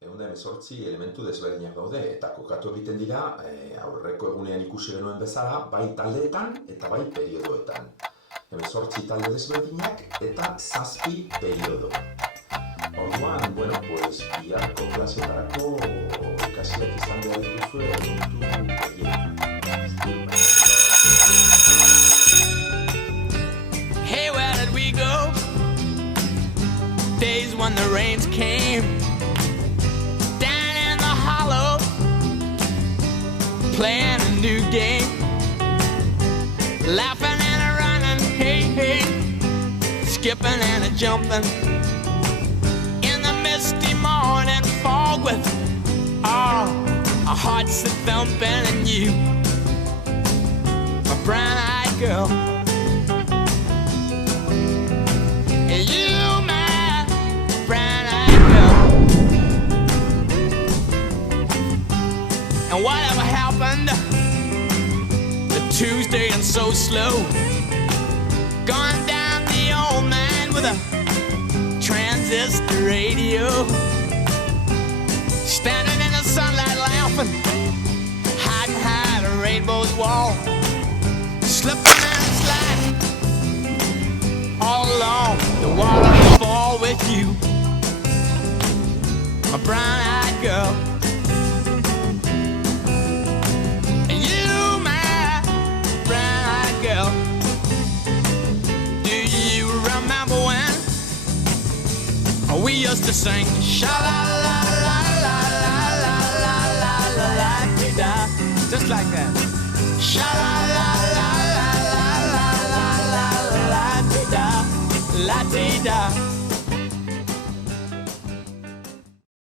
Ehun eta hemezortzi elementu desberdinak daude eta kokatu egiten dira aurreko egunean ikusi genuen bezala bai taldeetan eta bai periodoetan. 18 talde desberdinak eta 7 periodo. Orduan, bueno, pues biharko klasetarako ikasiak izan behar dituzue puntu gehien. Hey, where did we go? Days when the rains came down in the hollow, playing a new game, laughing and a running, hey, hey, skipping and a jumping in the misty morning fog with our hearts a thumping, and you, my brown-eyed girl, and you, my brown-eyed girl. And whatever happened to Tuesday and so slow, gone down the old man with a transistor radio, standing in the sunlight laughing, hiding behind a rainbow's wall, slipping and sliding all along the waterfall with you, my brown-eyed girl. And you, my brown-eyed girl. Do you remember when we used to sing sha-la-la-la-la-la-la-la-la-la-la-la-la, just like that. Sha-la